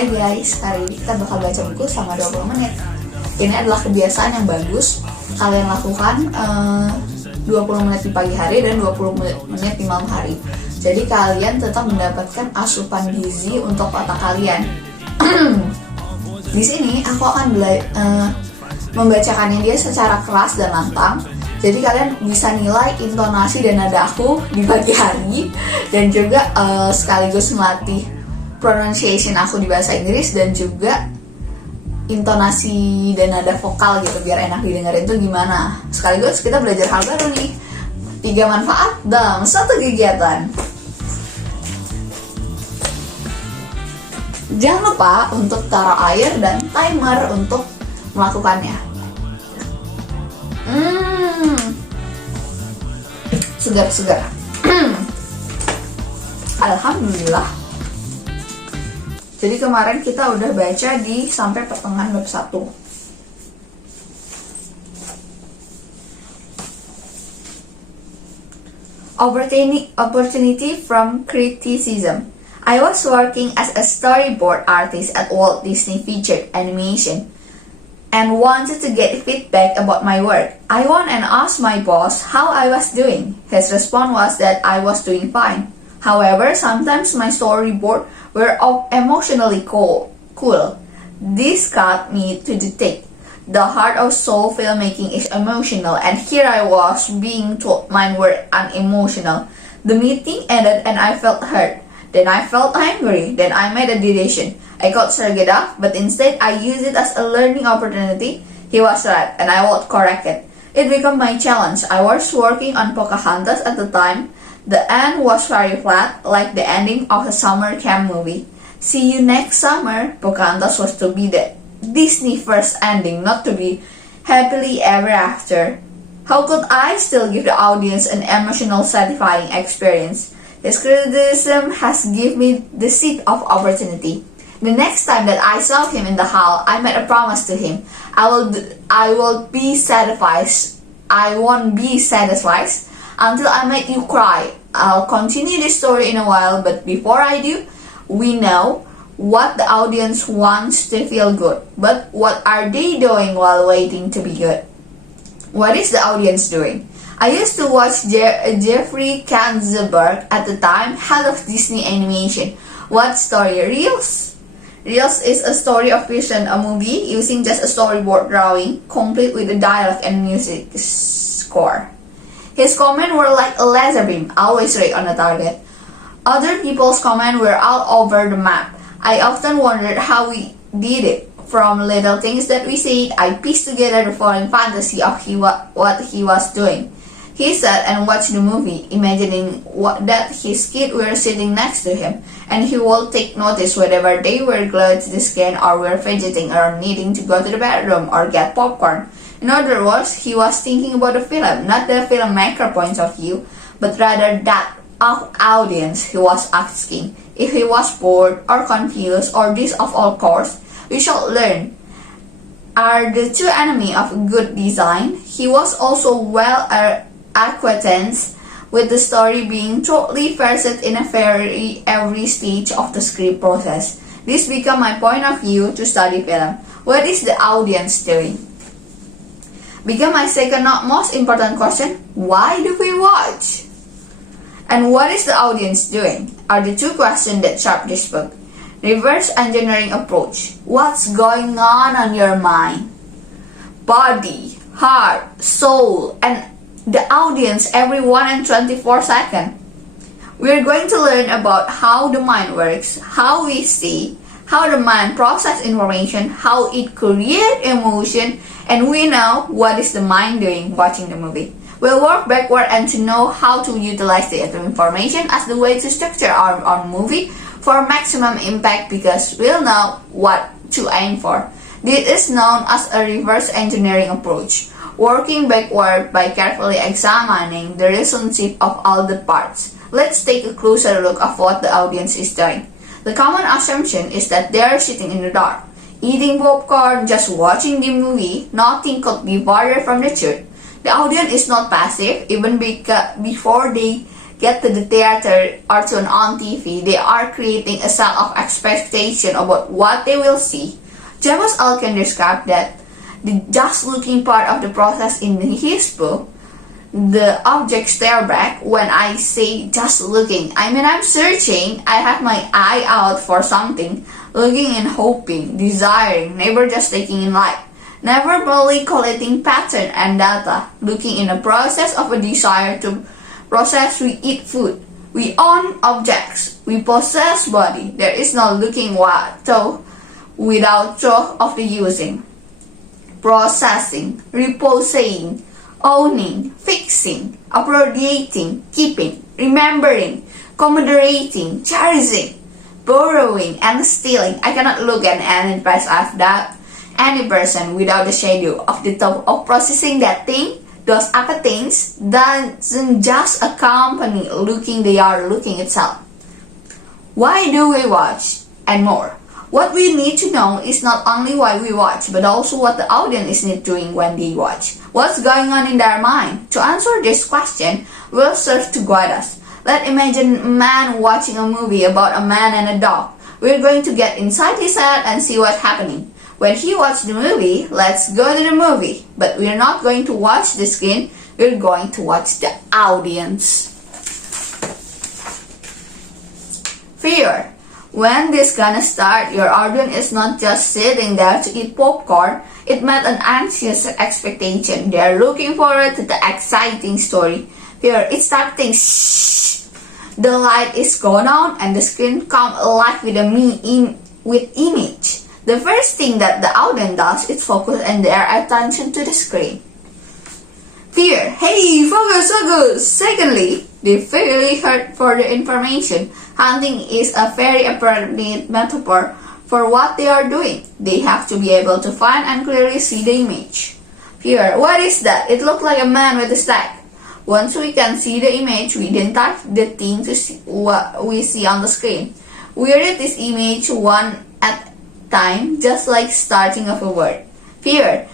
Hai guys, hari ini kita bakal baca buku selama 20 menit. Ini adalah kebiasaan yang bagus kalian lakukan 20 menit di pagi hari dan 20 menit di malam hari. Jadi kalian tetap mendapatkan asupan gizi untuk otak kalian. Di sini aku akan membacakannya dia secara keras dan lantang. Jadi kalian bisa nilai intonasi dan nada aku di pagi hari dan juga sekaligus melatih pronunciation aku di bahasa Inggris dan juga intonasi dan nada vokal gitu biar enak didengarin tuh gimana. Sekaligus kita belajar hal baru nih. 3 manfaat dalam satu kegiatan. Jangan lupa untuk taruh air dan timer untuk melakukannya. Segar-segar. Alhamdulillah. Jadi kemarin kita udah baca di sampai pertengahan bab 1. Opportunity from criticism. I was working as a storyboard artist at Walt Disney Featured Animation and wanted to get feedback about my work. I went and asked my boss how I was doing. His response was that I was doing fine. However, sometimes my storyboard were emotionally cool. This got me to detect the heart of soul filmmaking is emotional, and here I was being told mine were unemotional. The meeting ended and I felt hurt. Then I felt angry. Then I made a decision. I got shrugged it off, but instead I used it as a learning opportunity. He was right, and I would correct it. It became my challenge. I was working on Pocahontas at the time. The end was very flat, like the ending of a summer camp movie. See you next summer. Pocahontas was to be the Disney first ending, not to be happily ever after. How could I still give the audience an emotional, satisfying experience? His criticism has given me the seed of opportunity. The next time that I saw him in the hall, I made a promise to him. I will be satisfied. I won't be satisfied until I make you cry. I'll continue this story in a while, but before I do, we know what the audience wants to feel good. But what are they doing while waiting to be good? What is the audience doing? I used to watch Jeffrey Katzenberg at the time, head of Disney Animation. What story? Reels? Reels is a story of vision, a movie using just a storyboard drawing, complete with a dialogue and music score. His comments were like a laser beam, always right on the target. Other people's comments were all over the map. I often wondered how we did it. From little things that we said, I pieced together the following fantasy of what he was doing. He sat and watched the movie, imagining that his kids were sitting next to him, and he would take notice whenever they were glued to the screen or were fidgeting or needing to go to the bathroom or get popcorn. In other words, he was thinking about the film, not the filmmaker point of view, but rather that of audience. He was asking if he was bored or confused or this of all course. We shall learn. Are the two enemies of good design? He was also well acquainted with the story being totally versed in every stage of the script process. This became my point of view to study film. What is the audience doing? Became my second not most important question. Why do we watch? And what is the audience doing? Are the two questions that shape this book. Reverse engineering approach. What's going on your mind? Body, heart, soul, and the audience every 1 and 24 seconds. We're going to learn about how the mind works, how we see, how the mind processes information, how it creates emotion, and we know what is the mind doing watching the movie. We'll work backward and to know how to utilize the information as the way to structure our movie for maximum impact because we'll know what to aim for. This is known as a reverse engineering approach, working backward by carefully examining the relationship of all the parts. Let's take a closer look at what the audience is doing. The common assumption is that they are sitting in the dark, eating popcorn, just watching the movie. Nothing could be farther from the truth. The audience is not passive even before they get to the theater or turn on TV, they are creating a set of expectation about what they will see. James Alkin described that the just looking part of the process in his book. The object stare back. When I say just looking, I mean I'm searching. I have my eye out for something, looking and hoping, desiring, never just taking in light, never merely collecting pattern and data, looking in the process of a desire to process. We eat food, we own objects, we possess body. There is no looking without thought of the using, processing, reposing, owning, fixing, appropriating, keeping, remembering, commemorating, cherishing, borrowing, and stealing. I cannot look at any place of that any person without the shadow of the thought of processing that thing. Those other things doesn't just accompany looking, they are looking itself. Why do we watch? And more. What we need to know is not only why we watch, but also what the audience is doing when they watch. What's going on in their mind? To answer this question, we'll serve to guide us. Let's imagine a man watching a movie about a man and a dog. We're going to get inside his head and see what's happening. When he watched the movie, let's go to the movie. But we're not going to watch the screen, we're going to watch the audience. Fear. When this gonna start, your audience is not just sitting there to eat popcorn. It met an anxious expectation. They are looking forward to the exciting story. Fear. It starts thinking, shh. The light is gone on and the screen come alive with image. The first thing that the audience does is focus and their attention to the screen. Fear. Hey, focus. Secondly, they really hurt for the information. Hunting is a very appropriate metaphor for what they are doing. They have to be able to find and clearly see the image. Fear. What is that? It looks like a man with a stack. Once we can see the image, we then touch the thing to see what we see on the screen. We read this image one at a time, just like starting of a word. Fear.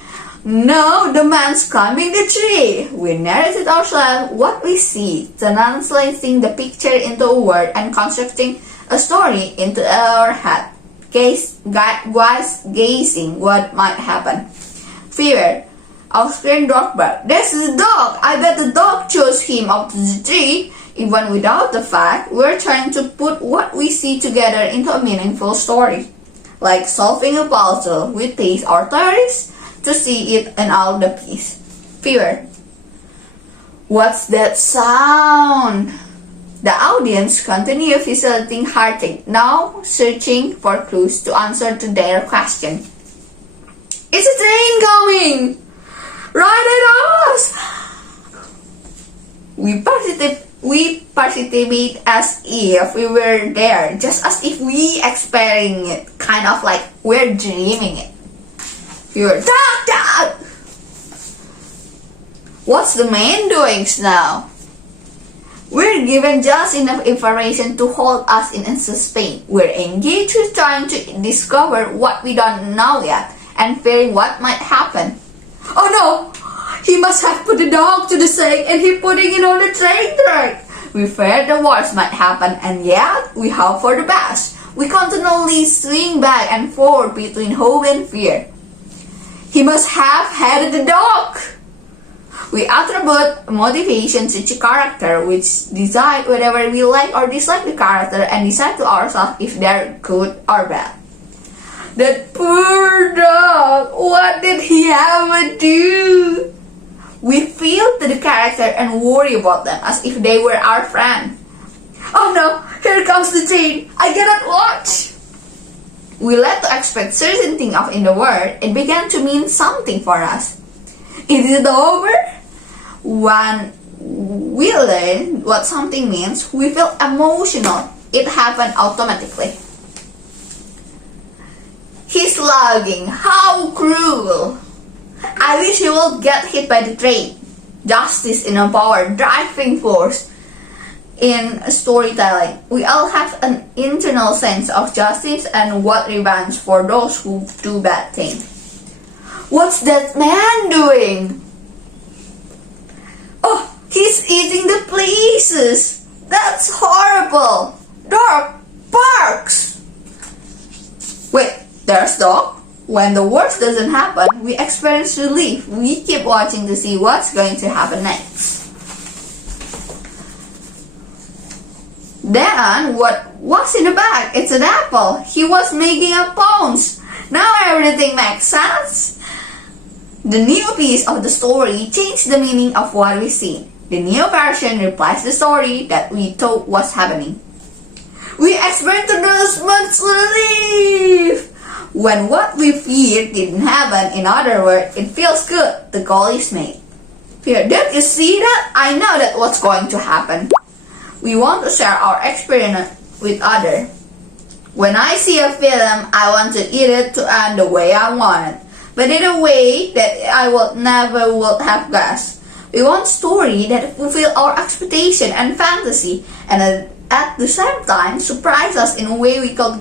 No, the man's climbing the tree. We narrate ourselves what we see, translating the picture into a word and constructing a story into our head. Gazing what might happen. Fear. Our screen dog bark. There's the dog. I bet the dog chose him up to the tree. Even without the fact, we're trying to put what we see together into a meaningful story. Like solving a puzzle, we taste our theories to see it in all the piece. Fear. What's that sound? The audience continue visiting heartache, now searching for clues to answer to their question. It's a train coming! Right at us! We participate as if we were there, just as if we experiencing it, kind of like we're dreaming it. Fear. Dog! What's the man doing now? We're given just enough information to hold us in suspense. We're engaged with trying to discover what we don't know yet and fearing what might happen. Oh no! He must have put the dog to the sink and he putting it on the train track. We fear the worst might happen and yet we hope for the best. We continually swing back and forth between hope and fear. He must have hated the dog. We attribute motivation to each character, which decide whether we like or dislike the character and decide to ourselves if they're good or bad. That poor dog, what did he ever do? We feel to the character and worry about them as if they were our friend. Oh no, here comes the train, I cannot watch. We let to expect certain thing of in the word, it began to mean something for us. Is it over? When we learn what something means, we feel emotional. It happened automatically. He's lagging. How cruel. I wish he would get hit by the train. Justice in a power driving force in storytelling. We all have an internal sense of justice and what revenge for those who do bad things. What's that man doing? Oh, he's eating the places. That's horrible! Dark parks! Wait, there's dog? When the worst doesn't happen, we experience relief. We keep watching to see what's going to happen next. Then, what's in the bag? It's an apple. He was making a pounce. Now everything makes sense. The new piece of the story changed the meaning of what we see. The new version replies the story that we thought was happening. We experience this much relief! When what we feared didn't happen, in other words, it feels good, the goal is made. Here, did you see that? I know that what's going to happen. We want to share our experience with others. When I see a film, I want to eat it to end the way I want it, but in a way that I would never have guessed. We want stories that fulfill our expectation and fantasy, and at the same time surprise us in a way we could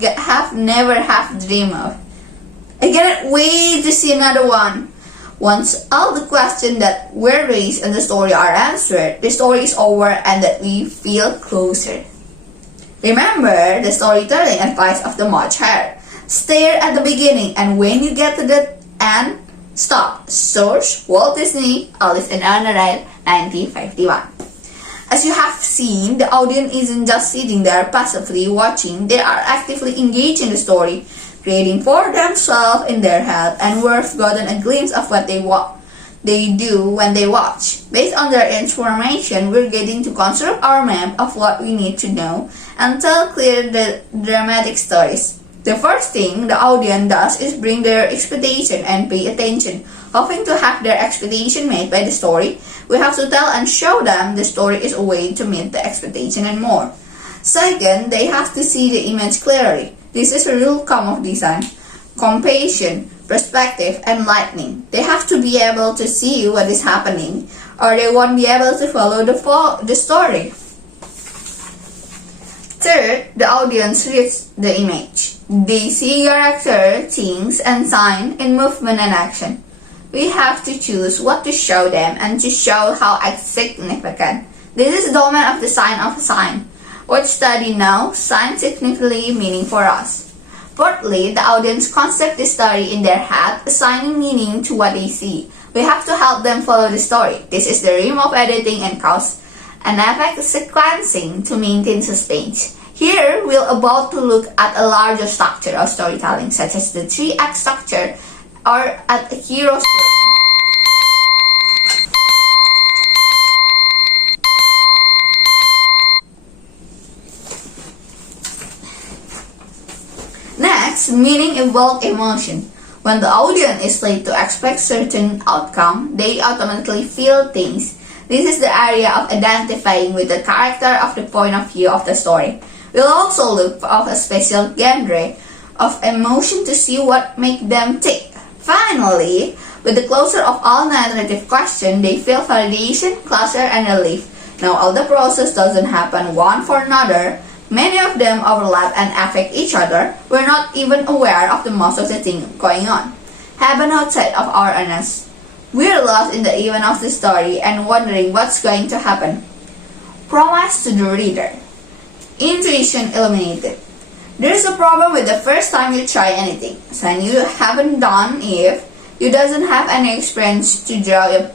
never have dreamed of. I cannot wait to see another one. Once all the questions that were raised in the story are answered, the story is over and that we feel closer. Remember the storytelling advice of the March Hare. Stare at the beginning, and when you get to the end, stop. Source: Walt Disney, Alice in Wonderland, 1951. As you have seen, the audience isn't just sitting there passively watching, they are actively engaged in the story, creating for themselves in their head, and we've gotten a glimpse of what they do when they watch. Based on their information, we're getting to construct our map of what we need to know and tell clear the dramatic stories. The first thing the audience does is bring their expectation and pay attention. Hoping to have their expectation met by the story, we have to tell and show them the story is a way to meet the expectation and more. Second, they have to see the image clearly. This is a rule of design. Compassion, perspective, and lightning. They have to be able to see what is happening, or they won't be able to follow the story. Third, the audience reads the image. They see character, things, and sign in movement and action. We have to choose what to show them and to show how it's significant. This is the domain of the sign of a sign. What study now, sign significantly meaning for us. Fourthly, the audience construct the story in their head, assigning meaning to what they see. We have to help them follow the story. This is the realm of editing and cause and effect sequencing to maintain suspense. Here, we're about to look at a larger structure of storytelling, such as the 3-act structure or at a hero's journey. Next, meaning evoke emotion. When the audience is led to expect certain outcome, they automatically feel things. This is the area of identifying with the character of the point of view of the story. We'll also look for a special genre of emotion to see what makes them tick. Finally, with the closure of all narrative questions, they feel validation, closure, and relief. Now, all the process doesn't happen one for another. Many of them overlap and affect each other. We're not even aware of the most of the things going on. Happen outside of our awareness. We're lost in the event of the story and wondering what's going to happen. Promise to the reader. Intuition eliminated. There's a problem with the first time you try anything. Since you haven't done if you doesn't have any experience to draw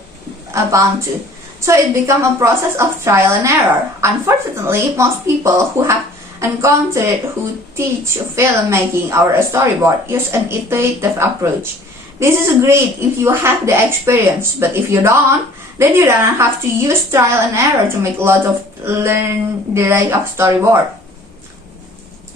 upon to. So it becomes a process of trial and error. Unfortunately, most people who have encountered who teach filmmaking or a storyboard use an iterative approach. This is great if you have the experience, but if you don't, then you don't have to use trial and error to make a lot of learn the right of storyboard.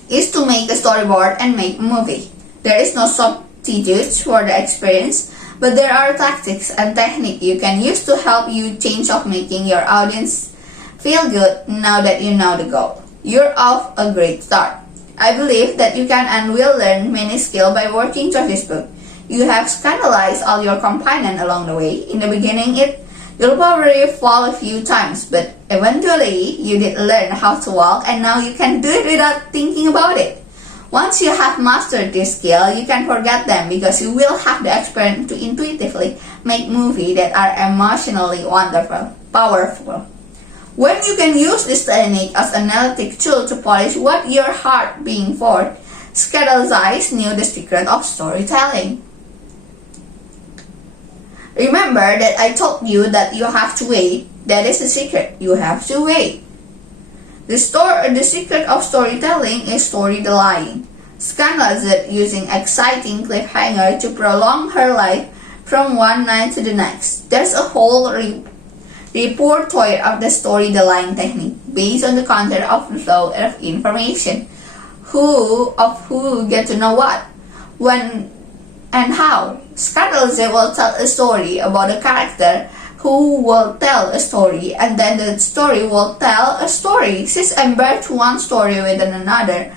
Is to make a storyboard and make a movie. There is no substitutes for the experience, but there are tactics and techniques you can use to help you change of making your audience feel good now that you know the goal. You're off a great start. I believe that you can and will learn many skills by working through this book. You have scandalized all your companions along the way. In the beginning, you'll probably fall a few times, but eventually you did learn how to walk, and now you can do it without thinking about it. Once you have mastered this skill, you can forget them because you will have the experience to intuitively make movies that are emotionally wonderful, powerful. When you can use this technique as an analytic tool to polish what your heart being for, Skadalzais knew the secret of storytelling. Remember that I told you that you have to wait. That is the secret. You have to wait. The secret of storytelling is storytelling. Skadalzais using exciting cliffhanger to prolong her life from one night to the next. There's a whole repertoire of the storytelling technique based on the content of the flow of information. Who get to know what, when, and how. Skadalzais will tell a story about a character who will tell a story, and then the story will tell a story. She's embedded one story within another,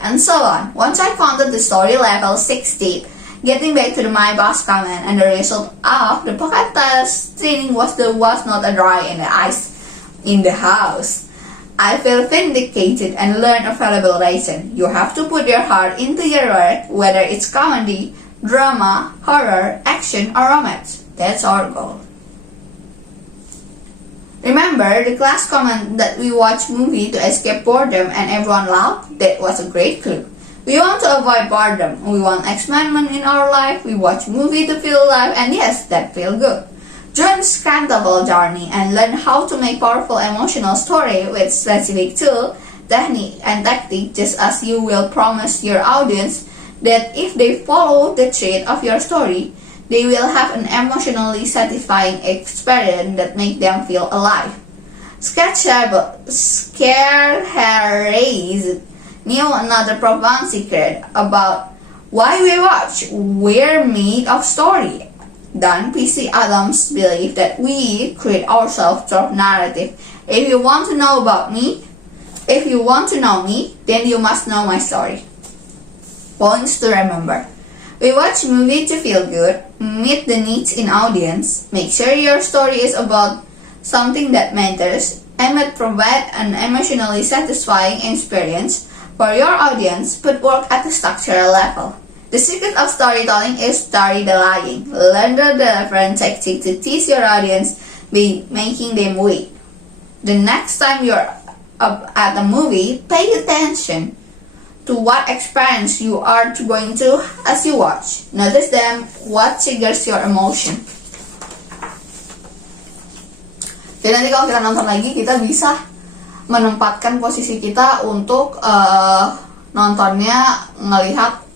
and so on. Once I founded the story level 60, getting back to my boss comment, and the result of the pocket test training was not a dry in the ice in the house. I feel vindicated and learned a valuable lesson. You have to put your heart into your work, whether it's comedy, drama, horror, action, or romance. That's our goal. Remember the class comment that we watch movie to escape boredom and everyone laughed? That was a great clue. We want to avoid boredom. We want excitement in our life. We watch movie to feel alive, and yes, that feel good. Join this scandal journey and learn how to make powerful emotional story with specific tool, technique, and tactic, just as you will promise your audience that if they follow the thread of your story, they will have an emotionally satisfying experience that make them feel alive. Scarehaze knew another profound secret about why we watch. We're made of story. Don P.C. Adams believed that we create ourselves through narrative. If you want to know me, then you must know my story. Points to remember. We watch movie to feel good, meet the needs in audience, make sure your story is about something that matters, and will provide an emotionally satisfying experience for your audience, but work at the structural level. The secret of storytelling is storytelling. Learn the different tactic to tease your audience by making them wait. The next time you're up at a movie, pay attention to what experience you are going to as you watch. Notice them, what triggers your emotion. Jadi nanti kalau kita nonton lagi, kita bisa menempatkan posisi kita untuk nontonnya, ngelihat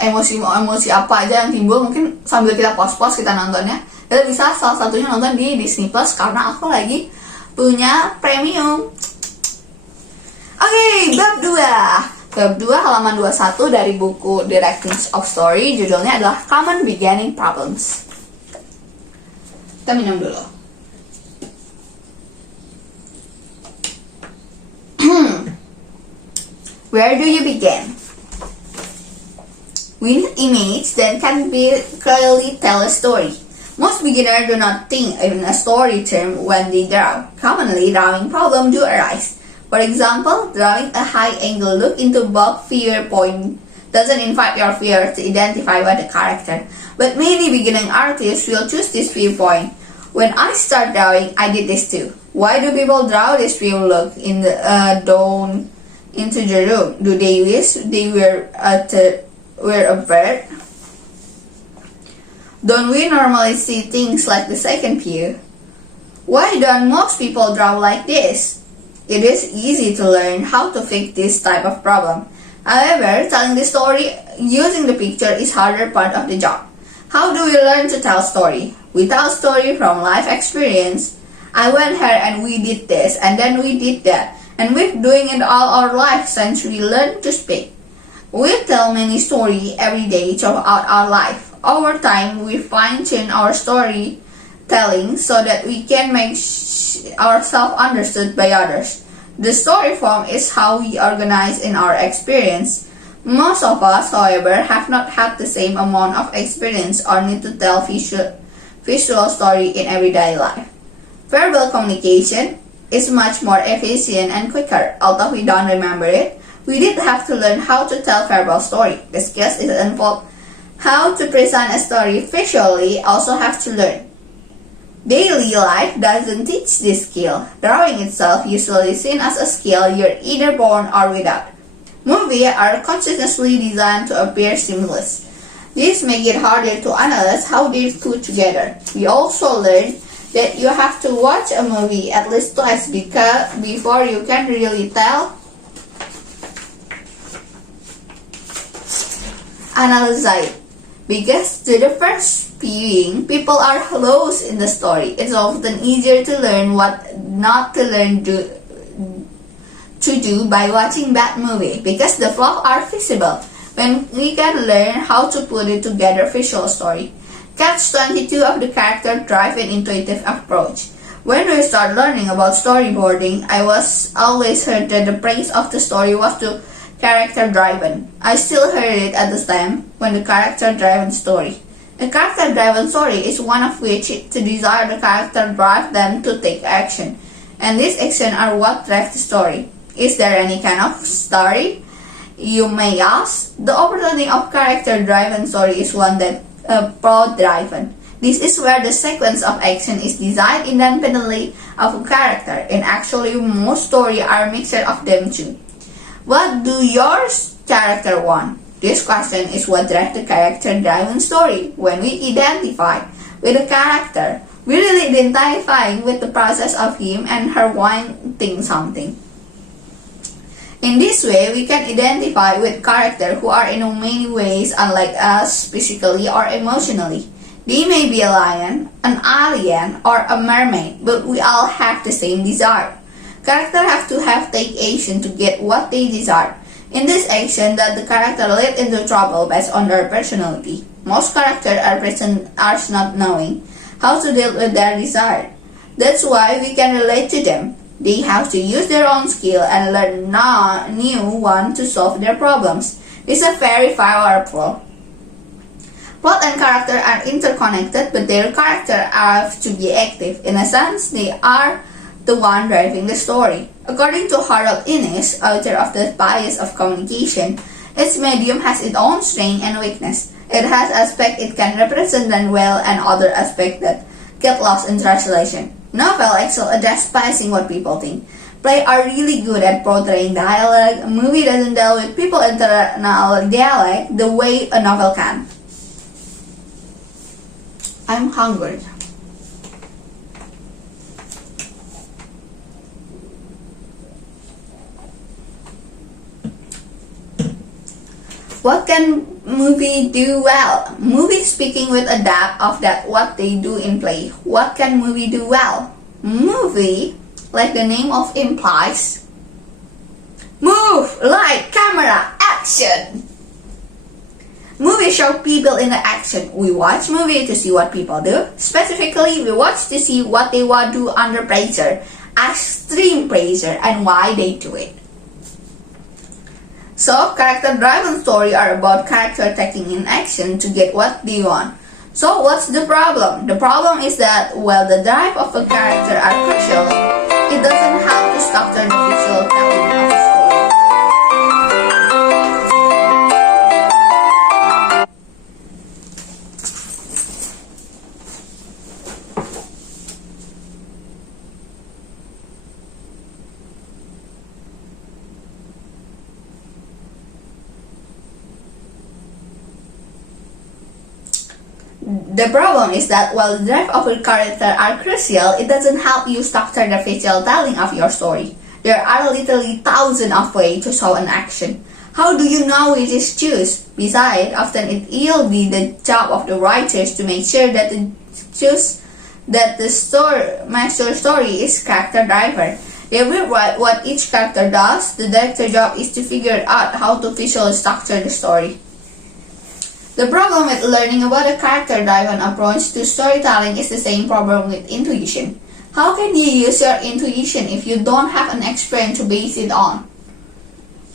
emosi apa aja yang timbul. Mungkin sambil kita pause-pause kita nontonnya. Kita bisa salah satunya nonton di Disney Plus karena aku lagi punya premium. Oke, bab 2. Bab 2 halaman 21 dari buku Directions of Story. Judulnya adalah Common Beginning Problems. Kita minum dulu. Where do you begin? We need image that can be clearly tell a story. Most beginners do not think in a story term when they draw. Commonly, drawing problems do arise. For example, drawing a high-angle look into both viewer point doesn't invite your viewer to identify with the character. But many beginning artists will choose this viewpoint. When I start drawing, I did this too. Why do people draw this view look in the down into the room? Do they wish they were a bird? Don't we normally see things like the second view? Why don't most people draw like this? It is easy to learn how to fix this type of problem. However, telling the story using the picture is harder part of the job. How do we learn to tell story? We tell story from life experience. I went here and we did this and then we did that. And we're doing it all our life since we learned to speak. We tell many stories every day throughout our life. Over time, we fine-tune our storytelling so that we can make ourselves understood by others. The story form is how we organize in our experience. Most of us, however, have not had the same amount of experience or need to tell visual story in everyday life. Verbal communication is much more efficient and quicker. Although we don't remember it, we did have to learn how to tell verbal story. The skills that involve how to present a story visually also have to learn. Daily life doesn't teach this skill. Drawing itself usually seen as a skill you're either born or without. Movies are consciously designed to appear seamless. This makes it harder to analyze how they're put together. We also learn that you have to watch a movie at least twice before you can really analyze it. Because to the first viewing, people are lost in the story. It's often easier to learn what not to do by watching bad movie because the flaws are visible when we can learn how to put it together visual story. Catch 22 of the character drive and intuitive approach. When we start learning about storyboarding, I was always heard that the praise of the story was too character driven. I still heard it at the time when the character driven story. A character driven story is one of which to desire the character drive them to take action. And these actions are what drive the story. Is there any kind of story? You may ask. The opportunity of character-driven story is one that plot-driven. This is where the sequence of action is designed independently of a character, and actually most stories are a mixture of them too. What do your character want? This question is what drives the character-driven story. When we identify with a character, we really identifying with the process of him and her wanting something. In this way, we can identify with characters who are in many ways unlike us physically or emotionally. They may be a lion, an alien, or a mermaid, but we all have the same desire. Characters have to take action to get what they desire. In this action, that the character led into trouble based on their personality. Most characters are not knowing how to deal with their desire. That's why we can relate to them. They have to use their own skill and learn new one to solve their problems. It's a very powerful. Plot and character are interconnected, but their character have to be active. In a sense, they are the one driving the story. According to Harold Innis, author of The Bias of Communication, each medium has its own strength and weakness. It has aspects it can represent them well and other aspects that get lost in translation. Novel excel at despising what people think. Plays are really good at portraying dialogue. A movie doesn't deal with people's internal dialogue the way a novel can. I'm hungry. What can movie do well? Movie speaking with a depth of that what they do in play. What can movie do well? Movie, like the name of implies, move, light, camera, action. Movie show people in the action. We watch movie to see what people do. Specifically, we watch to see what they want to do under pressure, extreme pressure, and why they do it. So, character-driven stories are about character taking in action to get what they want. So, what's the problem? The problem is that while the drive of a character are crucial, it doesn't help to structure the visual telling of the story. The problem is that while the drive of a character are crucial, it doesn't help you structure the visual telling of your story. There are literally thousands of ways to show an action. How do you know which is choose? Besides, often it will be the job of the writers to make sure that master story is character driver. They will write what each character does. The director's job is to figure out how to visually structure the story. The problem with learning about a character-driven approach to storytelling is the same problem with intuition. How can you use your intuition if you don't have an experience to base it on?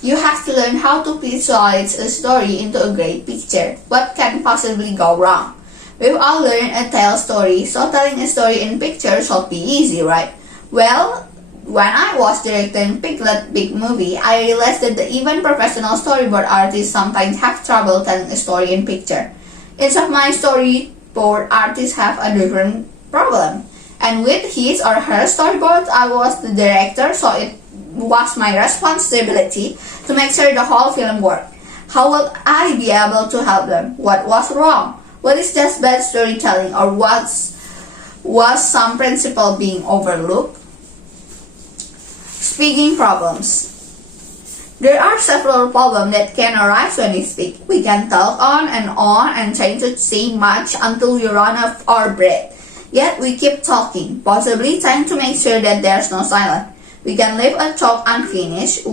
You have to learn how to visualize a story into a great picture. What can possibly go wrong? We've all learned a tale story, so telling a story in pictures should be easy, right? Well, when I was directing Piglet Big Movie, I realized that even professional storyboard artists sometimes have trouble telling a story in picture. Each of my storyboard artists have a different problem. And with his or her storyboard, I was the director, so it was my responsibility to make sure the whole film worked. How will I be able to help them? What was wrong? What is just bad storytelling, or was some principle being overlooked? Speaking problems. There are several problems that can arise when we speak. We can talk on and trying to say much until we run out of our breath. Yet we keep talking, possibly trying to make sure that there's no silence. We can leave a talk unfinished.